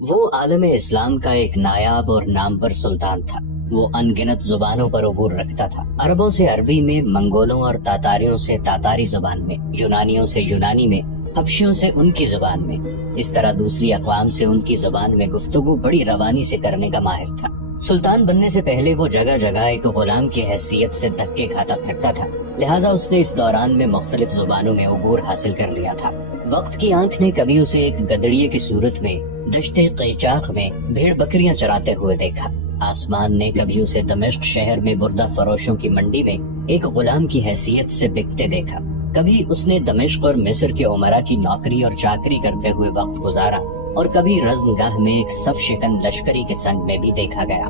وہ عالم اسلام کا ایک نایاب اور نامور سلطان تھا۔ وہ انگنت زبانوں پر عبور رکھتا تھا، عربوں سے عربی میں، منگولوں اور تاتاریوں سے تاتاری زبان میں، یونانیوں سے یونانی میں، حبشیوں سے ان کی زبان میں، اس طرح دوسری اقوام سے ان کی زبان میں گفتگو بڑی روانی سے کرنے کا ماہر تھا۔ سلطان بننے سے پہلے وہ جگہ جگہ ایک غلام کی حیثیت سے دھکے کھاتا پھرتا تھا، لہٰذا اس نے اس دوران میں مختلف زبانوں میں عبور حاصل کر لیا تھا۔ وقت کی آنکھ نے کبھی اسے ایک گدڑیے کی صورت میں دشت قیچاق میں بھیڑ بکریاں چراتے ہوئے دیکھا۔ آسمان نے کبھی اسے دمشق شہر میں بردہ فروشوں کی منڈی میں ایک غلام کی حیثیت سے بکتے دیکھا۔ کبھی اس نے دمشق اور مصر کے عمرا کی نوکری اور چاکری کرتے ہوئے وقت گزارا، اور کبھی رزم گاہ میں ایک صف شکن لشکری کے سنگ میں بھی دیکھا گیا،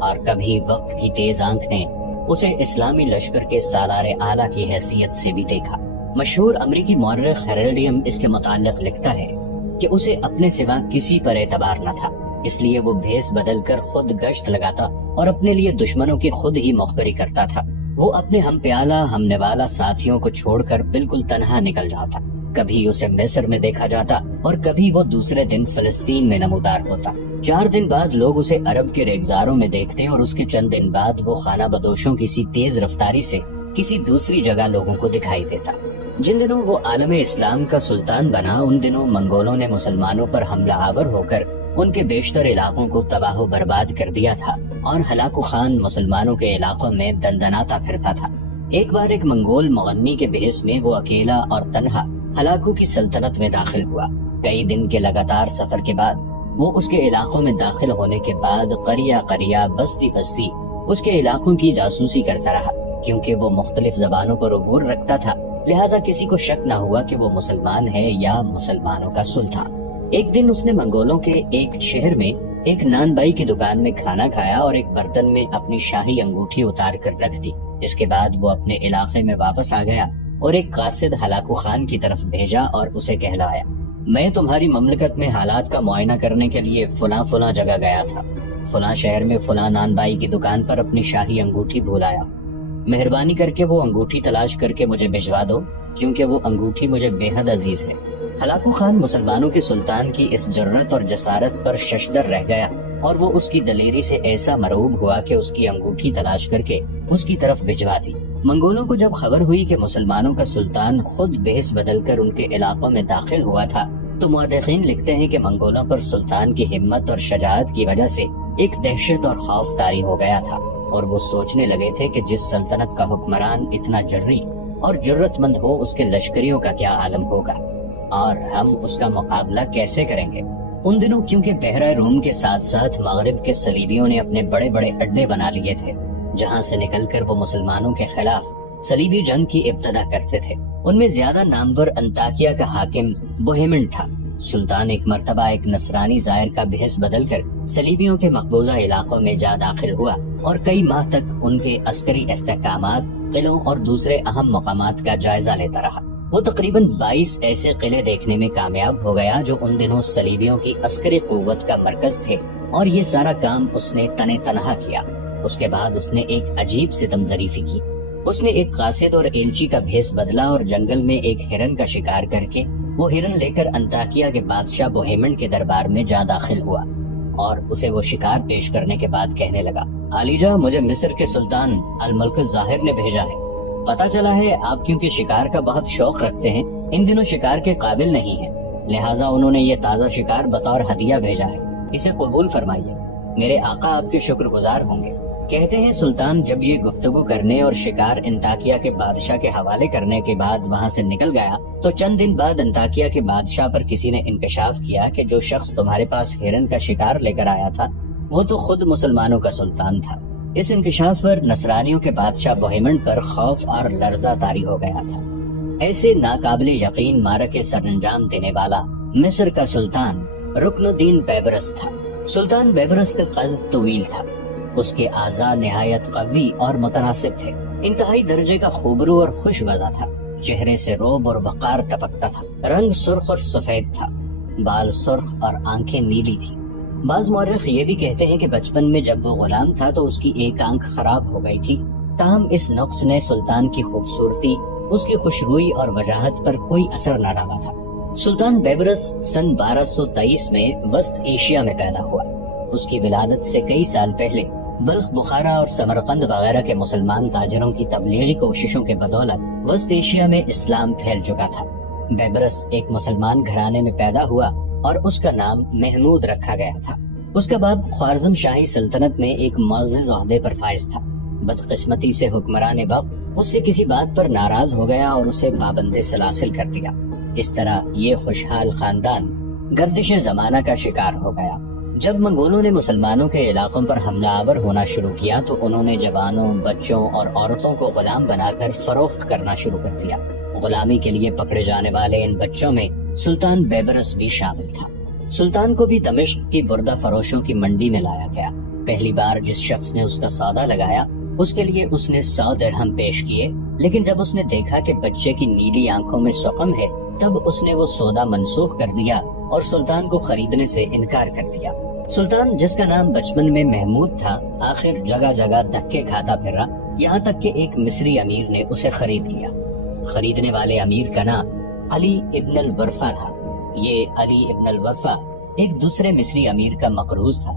اور کبھی وقت کی تیز آنکھ نے اسے اسلامی لشکر کے سالار اعلیٰ کی حیثیت سے بھی دیکھا۔ مشہور امریکی مورخ ہیرلڈیم اس کے متعلق لکھتا ہے کہ اسے اپنے سوا کسی پر اعتبار نہ تھا، اس لیے وہ بھیس بدل کر خود گشت لگاتا اور اپنے لیے دشمنوں کی خود ہی مخبری کرتا تھا۔ وہ اپنے ہم پیالہ ہم نوالہ ساتھیوں کو چھوڑ کر بالکل تنہا نکل جاتا، کبھی اسے مصر میں دیکھا جاتا اور کبھی وہ دوسرے دن فلسطین میں نمودار ہوتا۔ 4 دن بعد لوگ اسے عرب کے ریگزاروں میں دیکھتے اور اس کے چند دن بعد وہ خانہ بدوشوں کی سی تیز رفتاری سے کسی دوسری جگہ لوگوں کو دکھائی دیتا۔ جن دنوں وہ عالم اسلام کا سلطان بنا، ان دنوں منگولوں نے مسلمانوں پر حملہ آور ہو کر ان کے بیشتر علاقوں کو تباہ و برباد کر دیا تھا، اور ہلاکو خان مسلمانوں کے علاقوں میں دندناتا پھرتا تھا۔ ایک بار ایک منگول مغنی کے بحث میں وہ اکیلا اور تنہا ہلاکو کی سلطنت میں داخل ہوا۔ کئی دن کے لگاتار سفر کے بعد وہ اس کے علاقوں میں داخل ہونے کے بعد قریہ قریہ، بستی بستی اس کے علاقوں کی جاسوسی کرتا رہا۔ کیونکہ وہ مختلف زبانوں پر عبور رکھتا تھا، لہٰذا کسی کو شک نہ ہوا کہ وہ مسلمان ہے یا مسلمانوں کا سلطان۔ ایک دن اس نے منگولوں کے ایک شہر میں ایک نان بائی کی دکان میں کھانا کھایا اور ایک برتن میں اپنی شاہی انگوٹھی اتار کر رکھ دی۔ اس کے بعد وہ اپنے علاقے میں واپس آ گیا اور ایک قاصد ہلاکو خان کی طرف بھیجا اور اسے کہلایا، میں تمہاری مملکت میں حالات کا معائنہ کرنے کے لیے فلاں جگہ گیا تھا، فلاں شہر میں فلاں نان بائی کی دکان پر اپنی شاہی انگوٹھی بھول آیا، مہربانی کر کے وہ انگوٹھی تلاش کر کے مجھے بھجوا دو، کیونکہ وہ انگوٹھی مجھے بے حد عزیز ہے۔ ہلاکو خان مسلمانوں کے سلطان کی اس جرأت اور جسارت پر ششدر رہ گیا، اور وہ اس کی دلیری سے ایسا مرعوب ہوا کہ اس کی انگوٹھی تلاش کر کے اس کی طرف بھجوا دی۔ منگولوں کو جب خبر ہوئی کہ مسلمانوں کا سلطان خود بھیس بدل کر ان کے علاقوں میں داخل ہوا تھا، تو مورخین لکھتے ہیں کہ منگولوں پر سلطان کی ہمت اور شجاعت کی وجہ سے ایک دہشت اور خوف طاری ہو گیا تھا، اور وہ سوچنے لگے تھے کہ جس سلطنت کا حکمران اتنا جرئی اور جرت مند ہو، اس کے لشکریوں کا کیا عالم ہوگا، اور ہم اس کا مقابلہ کیسے کریں گے۔ ان دنوں کیونکہ بحرہ روم کے ساتھ ساتھ مغرب کے صلیبیوں نے اپنے بڑے بڑے اڈے بنا لیے تھے، جہاں سے نکل کر وہ مسلمانوں کے خلاف صلیبی جنگ کی ابتدا کرتے تھے۔ ان میں زیادہ نامور انطاکیہ کا حاکم بوہیمنڈ تھا۔ سلطان ایک مرتبہ ایک نصرانی زائر کا بھیس بدل کر صلیبیوں کے مقبوضہ علاقوں میں جا داخل ہوا، اور کئی ماہ تک ان کے عسکری استحکامات، قلعوں اور دوسرے اہم مقامات کا جائزہ لیتا رہا۔ وہ تقریباً 22 ایسے قلعے دیکھنے میں کامیاب ہو گیا جو ان دنوں صلیبیوں کی عسکری قوت کا مرکز تھے، اور یہ سارا کام اس نے تنے تنہا کیا۔ اس کے بعد اس نے ایک عجیب ستم ظریفی کی۔ اس نے ایک قاصد اور ایلچی کا بھیس بدلا اور جنگل میں ایک ہرن کا شکار کر کے وہ ہرن لے کر انطاکیہ کے بادشاہ بوہیمنڈ کے دربار میں جا داخل ہوا، اور اسے وہ شکار پیش کرنے کے بعد کہنے لگا، عالیجا، مجھے مصر کے سلطان الملک ظاہر نے بھیجا ہے۔ پتا چلا ہے آپ کیونکہ شکار کا بہت شوق رکھتے ہیں، ان دنوں شکار کے قابل نہیں ہیں، لہٰذا انہوں نے یہ تازہ شکار بطور ہدیہ بھیجا ہے، اسے قبول فرمائیے، میرے آقا آپ کے شکر گزار ہوں گے۔ کہتے ہیں سلطان جب یہ گفتگو کرنے اور شکار انطاکیہ کے بادشاہ کے حوالے کرنے کے بعد وہاں سے نکل گیا، تو چند دن بعد انطاکیہ کے بادشاہ پر کسی نے انکشاف کیا کہ جو شخص تمہارے پاس ہرن کا شکار لے کر آیا تھا وہ تو خود مسلمانوں کا سلطان تھا۔ اس انکشاف پر نصرانیوں کے بادشاہ بوہیمنڈ پر خوف اور لرزہ طاری ہو گیا تھا۔ ایسے ناقابل یقین مارکے سر انجام دینے والا مصر کا سلطان رکن الدین بیبرس تھا۔ سلطان بیبرس کا قد طویل تھا، اس کے اعضاء نہایت قوی اور متناسب تھے، انتہائی درجے کا خوبرو اور خوش وضع تھا، چہرے سے رعب اور وقار ٹپکتا تھا، رنگ سرخ اور سفید تھا، بال سرخ اور آنکھیں نیلی تھی۔ بعض مورخ یہ بھی کہتے ہیں کہ بچپن میں جب وہ غلام تھا تو اس کی ایک آنکھ خراب ہو گئی تھی، تاہم اس نقص نے سلطان کی خوبصورتی، اس کی خوشروئی اور وجاہت پر کوئی اثر نہ ڈالا تھا۔ سلطان بیبرس سن 1223 میں وسط ایشیا میں پیدا ہوا۔ اس کی ولادت سے کئی سال پہلے بلخ، بخارا اور سمرقند وغیرہ کے مسلمان تاجروں کی تبلیغی کوششوں کے بدولت وسط ایشیا میں اسلام پھیل چکا تھا۔ بیبرس ایک مسلمان گھرانے میں پیدا ہوا اور اس کا نام محمود رکھا گیا تھا۔ اس کا باپ خوارزم شاہی سلطنت میں ایک معزز عہدے پر فائز تھا۔ بدقسمتی سے حکمران وقت اس سے کسی بات پر ناراض ہو گیا اور اسے پابند سلاسل کر دیا۔ اس طرح یہ خوشحال خاندان گردش زمانہ کا شکار ہو گیا۔ جب منگولوں نے مسلمانوں کے علاقوں پر حملہ آور ہونا شروع کیا تو انہوں نے جوانوں، بچوں اور عورتوں کو غلام بنا کر فروخت کرنا شروع کر دیا۔ غلامی کے لیے پکڑے جانے والے ان بچوں میں سلطان بیبرس بھی شامل تھا۔ سلطان کو بھی دمشق کی بردہ فروشوں کی منڈی میں لایا گیا۔ پہلی بار جس شخص نے اس کا سودا لگایا اس کے لیے اس نے 100 درہم پیش کیے، لیکن جب اس نے دیکھا کہ بچے کی نیلی آنکھوں میں سقم ہے تب اس نے وہ سودا منسوخ کر دیا اور سلطان کو خریدنے سے انکار کر دیا۔ سلطان، جس کا نام بچپن میں محمود تھا، آخر جگہ جگہ دھکے کھاتا پھرا، یہاں تک کہ ایک مصری امیر نے اسے خرید لیا۔ خریدنے والے امیر کا نام علی ابن الورفا تھا۔ یہ علی ابن الورفا ایک دوسرے مصری امیر کا مقروض تھا۔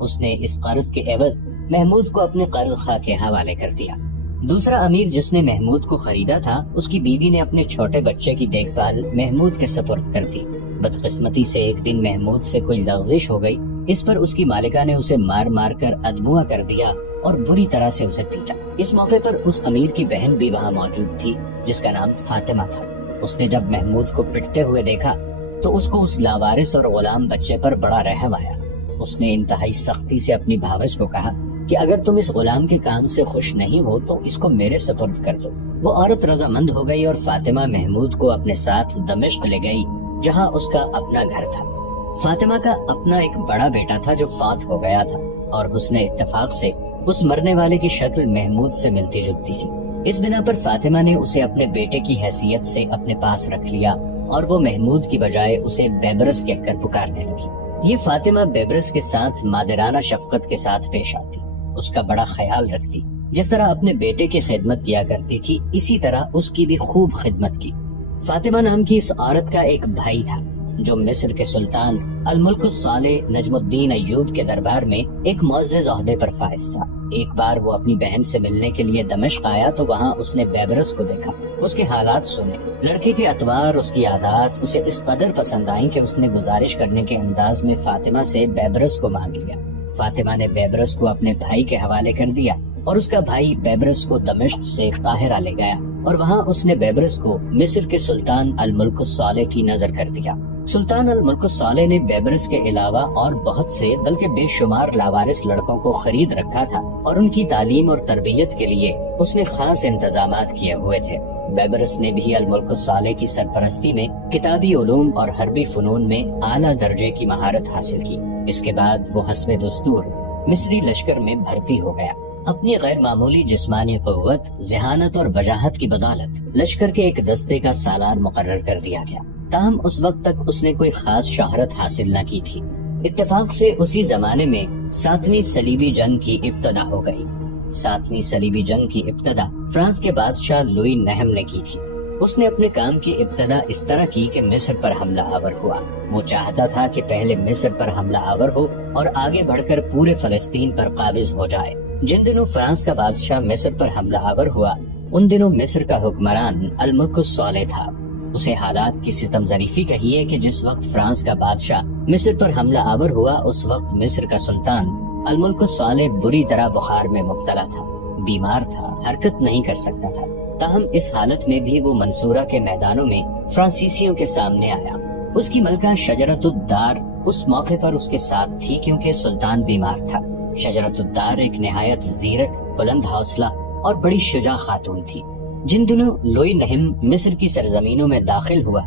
اس نے اس قرض کے عوض محمود کو اپنے قرض خواہ کے حوالے کر دیا۔ دوسرا امیر جس نے محمود کو خریدا تھا، اس کی بیوی نے اپنے چھوٹے بچے کی دیکھ بھال محمود کے سپرد کر دی۔ بدقسمتی سے ایک دن محمود سے کوئی لغزش ہو گئی، اس پر اس کی مالکہ نے اسے مار مار کر ادموا کر دیا اور بری طرح سے اسے پیٹا۔ اس موقع پر اس امیر کی بہن بھی وہاں موجود تھی جس کا نام فاطمہ تھا۔ اس نے جب محمود کو پٹتے ہوئے دیکھا تو اس کو اس لاوارث اور غلام بچے پر بڑا رحم آیا۔ اس نے انتہائی سختی سے اپنی بھاوج کو کہا کہ اگر تم اس غلام کے کام سے خوش نہیں ہو تو اس کو میرے سپرد کر دو۔ وہ عورت رضامند ہو گئی اور فاطمہ محمود کو اپنے ساتھ دمشق لے گئی، جہاں اس کا اپنا گھر تھا۔ فاطمہ کا اپنا ایک بڑا بیٹا تھا جو فوت ہو گیا تھا اور حسن اتفاق سے اس مرنے والے کی شکل محمود سے ملتی جلتی تھی۔ اس بنا پر فاطمہ نے اسے اپنے بیٹے کی حیثیت سے اپنے پاس رکھ لیا اور وہ محمود کی بجائے اسے بیبرس کہہ کر پکارنے لگی۔ یہ فاطمہ بیبرس کے ساتھ مادرانہ شفقت کے ساتھ پیش آتی، اس کا بڑا خیال رکھتی۔ جس طرح اپنے بیٹے کی خدمت کیا کرتی تھی، اسی طرح اس کی بھی خوب خدمت کی۔ فاطمہ نام کی اس عورت کا ایک بھائی تھا جو مصر کے سلطان الملک الصالح نجم الدین ایوب کے دربار میں ایک معزز عہدے پر فائز تھا۔ ایک بار وہ اپنی بہن سے ملنے کے لیے دمشق آیا تو وہاں اس نے بیبرس کو دیکھا، اس کے حالات سنے۔ لڑکے کے اطوار، اس کی عادات اسے اس قدر پسند آئیں کہ اس نے گزارش کرنے کے انداز میں فاطمہ سے بیبرس کو مانگ لیا۔ فاطمہ نے بیبرس کو اپنے بھائی کے حوالے کر دیا اور اس کا بھائی بیبرس کو دمشق سے قاہرہ لے گیا اور وہاں اس نے بیبرس کو مصر کے سلطان الملک الصالح کی نظر کر دیا۔ سلطان الملک الصالح نے بیبرس کے علاوہ اور بہت سے بلکہ بے شمار لاوارث لڑکوں کو خرید رکھا تھا اور ان کی تعلیم اور تربیت کے لیے اس نے خاص انتظامات کیے ہوئے تھے۔ بیبرس نے بھی الملک الصالح کی سرپرستی میں کتابی علوم اور حربی فنون میں اعلیٰ درجے کی مہارت حاصل کی۔ اس کے بعد وہ حسب دستور مصری لشکر میں بھرتی ہو گیا۔ اپنی غیر معمولی جسمانی قوت، ذہانت اور وجاہت کی بدولت لشکر کے ایک دستے کا سالار مقرر کر دیا گیا۔ تاہم اس وقت تک اس نے کوئی خاص شہرت حاصل نہ کی تھی۔ اتفاق سے اسی زمانے میں 7ویں صلیبی جنگ کی ابتدا ہو گئی۔ 7ویں صلیبی جنگ کی ابتدا فرانس کے بادشاہ لوئی نہم نے کی تھی۔ اس نے اپنے کام کی ابتدا اس طرح کی کہ مصر پر حملہ آور ہوا۔ وہ چاہتا تھا کہ پہلے مصر پر حملہ آور ہو اور آگے بڑھ کر پورے فلسطین پر قابض ہو جائے۔ جن دنوں فرانس کا بادشاہ مصر پر حملہ آور ہوا، ان دنوں مصر کا حکمران الملک الصالح تھا۔ اسے حالات کی ستم ظریفی کہیے کہ جس وقت فرانس کا بادشاہ مصر پر حملہ آور ہوا، اس وقت مصر کا سلطان الملک الصالح بری طرح بخار میں مبتلا تھا، بیمار تھا، حرکت نہیں کر سکتا تھا۔ تاہم اس حالت میں بھی وہ منصورہ کے میدانوں میں فرانسیسیوں کے سامنے آیا۔ اس کی ملکہ شجرت الدار اس موقع پر اس کے ساتھ تھی کیونکہ سلطان بیمار تھا۔ شجرت الدار ایک نہایت زیرک، بلند حوصلہ اور بڑی شجاع خاتون تھی۔ جن دنوں لوئی نہم مصر کی سرزمینوں میں داخل ہوا،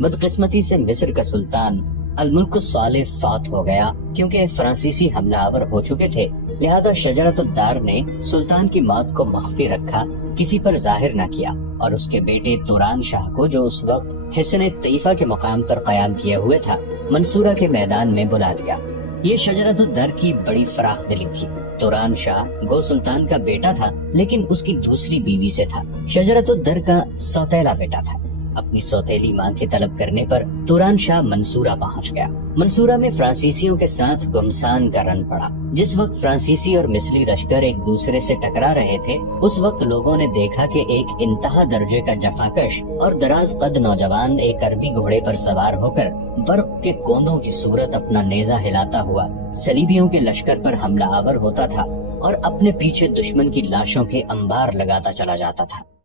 بدقسمتی سے مصر کا سلطان الملک الصالح فوت ہو گیا۔ کیونکہ فرانسیسی حملہ آور ہو چکے تھے، لہذا شجرت الدار نے سلطان کی موت کو مخفی رکھا، کسی پر ظاہر نہ کیا، اور اس کے بیٹے توران شاہ کو، جو اس وقت حصن طیفہ کے مقام پر قیام کیے ہوئے تھا، منصورہ کے میدان میں بلا لیا۔ یہ شجرت الدر کی بڑی فراخ دلی تھی۔ توران شاہ گو سلطان کا بیٹا تھا، لیکن اس کی دوسری بیوی سے تھا۔ شجرت الدر کا سوتیلا بیٹا تھا۔ اپنی سوتیلی ماں کی طلب کرنے پر توران شاہ منصورہ پہنچ گیا۔ منصورہ میں فرانسیسیوں کے ساتھ گمسان کا رن پڑا۔ جس وقت فرانسیسی اور مصری لشکر ایک دوسرے سے ٹکرا رہے تھے، اس وقت لوگوں نے دیکھا کہ ایک انتہا درجے کا جفاکش اور دراز قد نوجوان ایک عربی گھوڑے پر سوار ہو کر برق کے کوندوں کی صورت اپنا نیزہ ہلاتا ہوا صلیبیوں کے لشکر پر حملہ آور ہوتا تھا اور اپنے پیچھے دشمن کی لاشوں کے انبار لگاتا چلا جاتا تھا۔